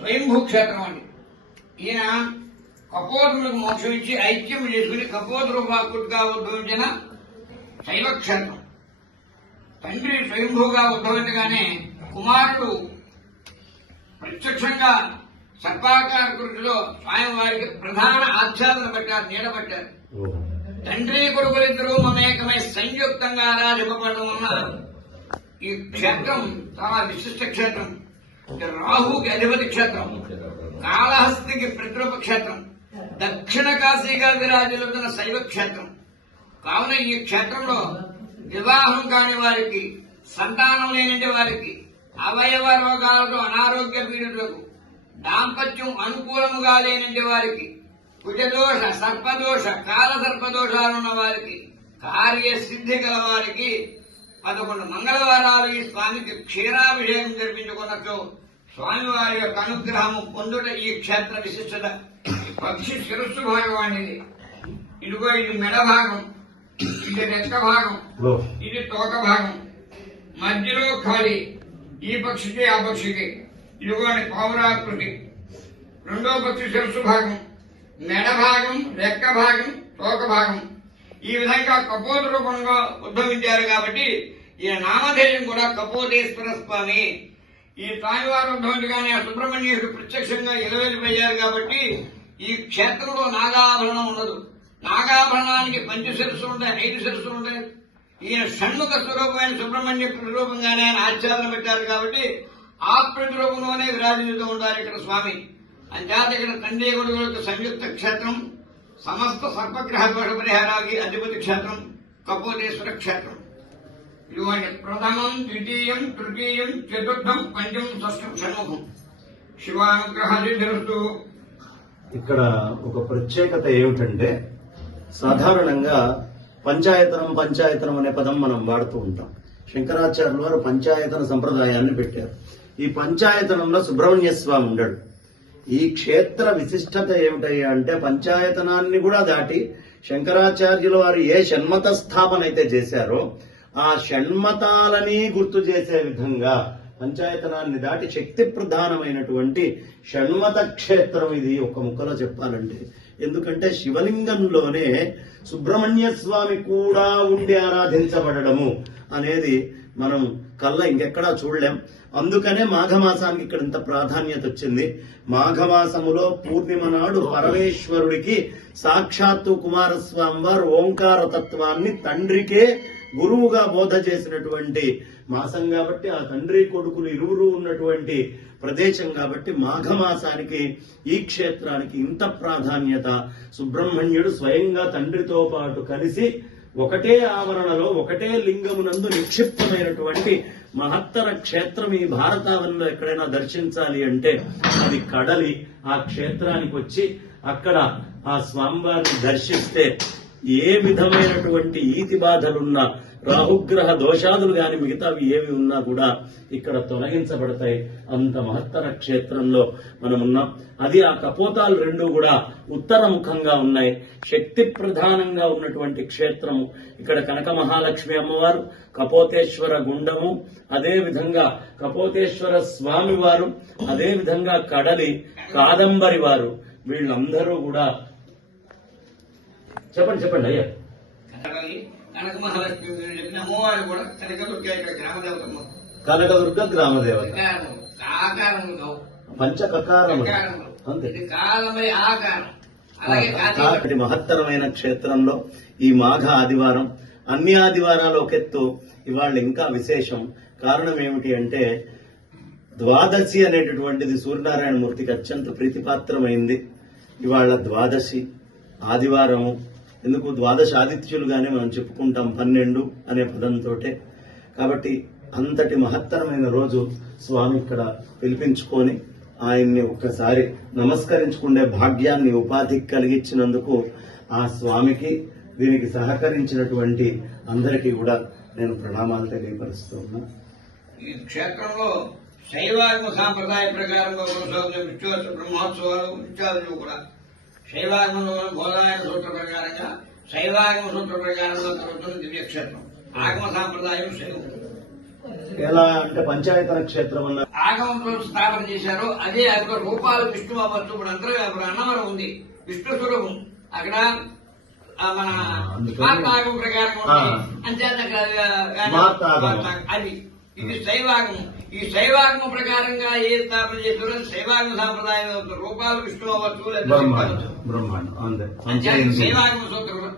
స్వయంభూ క్షేత్రం అండి. ఈయన కపోతులకు మోక్షం ఇచ్చి ఐక్యం చేసుకుని కపోత రూపాకుడుగా ఉద్భవించిన శైవ క్షేత్రం. తండ్రి స్వయంభూగా ఉద్భవించగానే కుమారుడు ప్రత్యక్షంగా సర్పాకార కృతిలో స్వామివారికి ప్రధాన ఆచ్ఛాదన పెట్టారు, నీడబట్టారు. తండ్రి కొడుకులిద్దరూ మమేకమై సంయుక్తంగా ఆరాధింపబడడం వలన ఈ క్షేత్రం చాలా విశిష్ట క్షేత్రం. రాహుకి అధిపతి క్షేత్రం, కాళహస్తికి ప్రతిరూప క్షేత్రం, దక్షిణ కాశీగా విరాజిల్లుతున్న శైవ క్షేత్రం. కావున ఈ క్షేత్రంలో వివాహం కాని వారికి, సంతానం లేని వారికి, అవయవ రోగాలతో అనారోగ్య పీడితులకు, దాంపత్యం అనుకూలముగా లేని వారికి, కుజదోష, సర్పదోష, కాల సర్పదోషాలున్న వారికి, కార్యసిద్ధి గల వారికి 11 మంగళవారాలు ఈ స్వామికి క్షీరాభిషేకం జరిపించుకున్నట్టు స్వామివారి యొక్క అనుగ్రహం పొందుట ఈ క్షేత్ర విశిష్టత. పక్షి శిరస్సు భాగం అనేది ఇదిగో, ఇది మెడ భాగం, ఇది రెక్క భాగం, ఇది తోక భాగం, మధ్యలో ఖాళీ. ఈ పక్షికి ఆ పక్షికి ఇదిగోని పౌరాకృతి. రెండో పక్షి శిరస్సు భాగం, మెడ భాగం, రెక్క భాగం, తోక భాగం. ఈ విధంగా కపోత రూపంగా ఉద్భవించారు కాబట్టి ఈయన నామధేయం కూడా కపోతేశ్వర స్వామి. ఈ స్వామివారు ఉద్భవించగానే సుబ్రహ్మణ్యుడు ప్రత్యక్షంగా ఇలవెలిపోయారు కాబట్టి ఈ క్షేత్రంలో నాగాభరణం ఉండదు. నాగాభరణానికి 5 శిరస్సులు ఉంటాయి, 5 శిరస్సులు ఉంటాయి. ఈయన షణ్ముఖ స్వరూపమైన సుబ్రహ్మణ్య ప్రతిరూపంగానే ఆయన ఆచ్ఛాదన పెట్టారు కాబట్టి ఆ ప్రతిరూపంలోనే విరాజిల్లుతూ ఉంటారు ఇక్కడ స్వామి. అంచేత ఇక్కడ తండ్రి కొడుకులకు సంయుక్త క్షేత్రం, సమస్త సర్పగ్రహ దోష పరిహారానికి అధిపతి క్షేత్రం కపోతేశ్వర క్షేత్రం. ఇటువంటి ప్రథమం, ద్వితీయం, తృతీయం, చతుర్థం, పంచమం, షష్ఠం, షణ్ముఖం శివానుగ్రహ సిద్ధిరస్తు. ఇక్కడ ఒక ప్రత్యేకత ఏమిటంటే, సాధారణంగా పంచాయతనం పంచాయతనం అనే పదం మనం వాడుతూ ఉంటాం. శంకరాచార్యుల వారు పంచాయతన సంప్రదాయాన్ని పెట్టారు. ఈ పంచాయతనంలో సుబ్రహ్మణ్య స్వామి ఉండడు. ఈ క్షేత్ర విశిష్టత ఏమిటయ్యా అంటే, పంచాయతనాన్ని కూడా దాటి శంకరాచార్యుల వారు ఏ షణ్మత స్థాపన అయితే చేశారో ఆ షణ్మతాలని గుర్తు చేసే విధంగా పంచాయతనాన్ని దాటి శక్తి ప్రధానమైనటువంటి షణ్మత క్షేత్రం ఇది ఒక ముక్కలో చెప్పాలంటే. ఎందుకంటే శివలింగంలోనే సుబ్రహ్మణ్య స్వామి కూడా ఉండి ఆరాధించబడము అనేది మనం కల్లా ఇంకెక్కడా చూడలేం. అందుకనే మాఘమాసానికి ఇక్కడ ఇంత ప్రాధాన్యత వచ్చింది. మాఘమాసములో పూర్ణిమ నాడు పరమేశ్వరుడికి సాక్షాత్తు కుమారస్వామి వారు ఓంకార తత్వాన్ని తండ్రికే గురువుగా బోధ చేసినటువంటి మాసం కాబట్టి, ఆ తండ్రి కొడుకులు ఇరువురు ఉన్నటువంటి ప్రదేశం కాబట్టి మాఘమాసానికి ఈ క్షేత్రానికి ఇంత ప్రాధాన్యత. సుబ్రహ్మణ్యుడు స్వయంగా తండ్రితో పాటు కలిసి ఒకటే ఆవరణలో ఒకటే లింగమునందు నిక్షిప్తమైనటువంటి మహత్తర క్షేత్రం ఈ భారతావనిలో ఎక్కడైనా దర్శించాలి అంటే అది కడలి. ఆ క్షేత్రానికి వచ్చి అక్కడ ఆ స్వామివారిని దర్శిస్తే ఏ విధమైనటువంటి ఈతి బాధలున్నా, రాహుగ్రహ దోషాదులు గాని మిగతావి ఏవి ఉన్నా కూడా ఇక్కడ తొలగించబడతాయి. అంత మహత్తర క్షేత్రంలో మనమున్నాం. అది ఆ కపోతాలు రెండు కూడా ఉత్తర ముఖంగా ఉన్నాయి. శక్తి ప్రధానంగా ఉన్నటువంటి క్షేత్రము. ఇక్కడ కనక మహాలక్ష్మి అమ్మవారు, కపోతేశ్వర గుండము, అదే విధంగా కపోతేశ్వర స్వామి వారు, అదే విధంగా కడలి కాదంబరి వారు, వీళ్ళందరూ కూడా చెప్పండి అయ్యా. కనక మహాలక్ష్మి చెప్పిన అమ్మవారు కూడా కనకదుర్గ గ్రామదేవత. కనకదుర్గ గ్రామదేవత పంచకకారము అంతే. మహత్తరమైన క్షేత్రంలో ఈ మాఘ ఆదివారం అన్ని ఆదివారాలు ఒకెత్తు, ఇవాళ ఇంకా విశేషం. కారణం ఏమిటి అంటే, ద్వాదశి అనేటటువంటిది సూర్యనారాయణ మూర్తికి అత్యంత ప్రీతిపాత్రమైంది. ఇవాళ ద్వాదశి ఆదివారము. ఎందుకు ద్వాదశ ఆదిత్యులుగానే మనం చెప్పుకుంటాం 12 అనే పదంతో. కాబట్టి అంతటి మహత్తరమైన రోజు స్వామి ఇక్కడ పిలిపించుకొని ఆయన్ని ఒక్కసారి నమస్కరించుకునే భాగ్యాన్ని ఉపాధికి కలిగించినందుకు ఆ స్వామికి, దీనికి సహకరించినటువంటి అందరికీ కూడా నేను ప్రణామాలు తెలియపరుస్తూ ఉన్నా. ఈ క్షేత్రంలో శైవాగమ సాంప్రదాయ ప్రకారంగా విశ్వాస బ్రహ్మోత్సవాలు ఇత్యాదులు కూడా శైవాగమంలో బోధాయన సూత్ర ప్రకారంగా, శైవాగమ సూత్ర ప్రకారంగా జరుగుతున్న దివ్యక్షేత్రం. ఆగమ సాంప్రదాయం శైవం. ఎలా అంటే పంచాయతన క్షేత్రం అన్న ఆగమంలో స్థాపన చేశారు. అదే అక్కడ రూపాలు విష్ణు అవ్వచ్చు. ఇప్పుడు అందరూ ఇప్పుడు అన్నవరం ఉంది, విష్ణు స్వరూపం అక్కడ మన స్మార్ట్ ఆగం ప్రకారం ఉంది. అంచేత స్మార్ట్ ఆగమం. అది ఇది శైవాగము. ఈ శైవాగమ ప్రకారంగా ఏ స్థాపన చేశారో శైవాగమ సాంప్రదాయం రూపాలు విష్ణు అవ్వచ్చు, లేదా బ్రహ్మాండం అంతే శైవాగమ సూత్రం